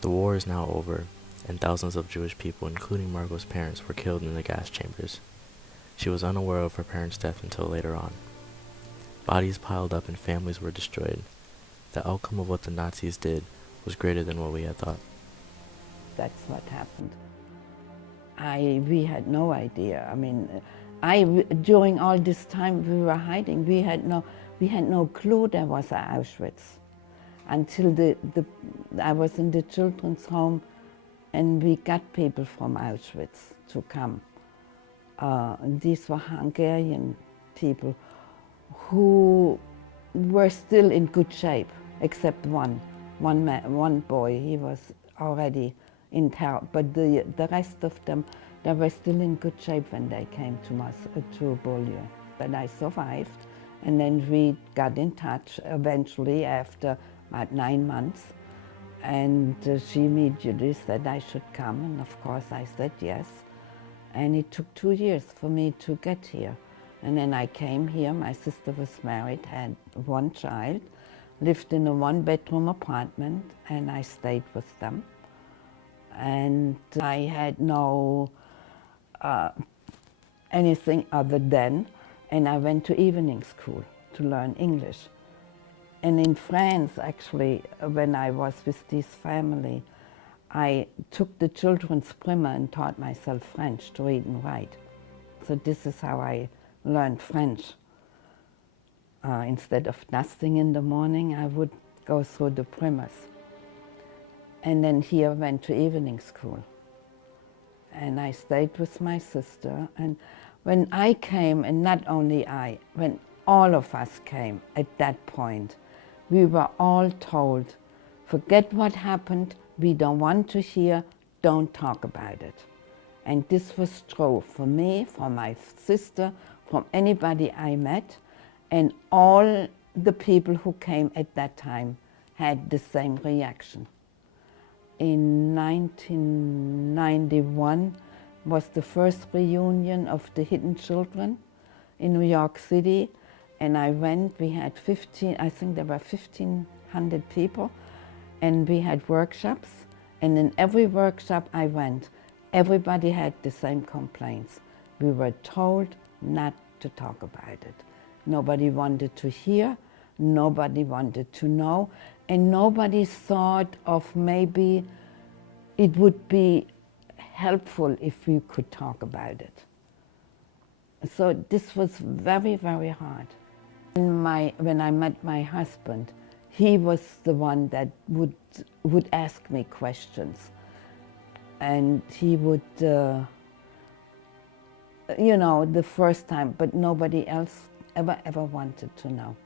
The war is now over, and thousands of Jewish people, including Margot's parents, were killed in the gas chambers. She was unaware of her parents' death until later on. Bodies piled up and families were destroyed. The outcome of what the Nazis did was greater than what we had thought. That's what happened. We had no idea. I mean, during all this time we were hiding, we had no clue there was an Auschwitz until I was in the children's home and we got people from Auschwitz to come. These were Hungarian people who were still in good shape, except one boy. He was already in town, but the rest of them, they were still in good shape when they came to Beaulieu. But I survived, and then we got in touch eventually after about 9 months, and she immediately said I should come, and of course I said yes. And it took 2 years for me to get here. And then I came here, my sister was married, had one child, lived in a one-bedroom apartment, and I stayed with them. And I had no anything other than, and I went to evening school to learn English. And in France, actually, when I was with this family, I took the children's primer and taught myself French to read and write. So this is how I learned French. Instead of dusting in the morning, I would go through the primers. And then here I went to evening school. And I stayed with my sister. And when I came, and not only I, when all of us came at that point, we were all told, forget what happened, we don't want to hear, don't talk about it. And this was true for me, for my sister, from anybody I met, and all the people who came at that time had the same reaction. In 1991 was the first reunion of the Hidden Children in New York City, and I went. We had 15, I think there were 1,500 people, and we had workshops, and in every workshop I went, everybody had the same complaints. We were told not to talk about it. Nobody wanted to hear, nobody wanted to know, and nobody thought of maybe it would be helpful if we could talk about it. So this was very, very hard. When I met my husband, he was the one that would ask me questions. And he would, you know, the first time, but nobody else ever wanted to know.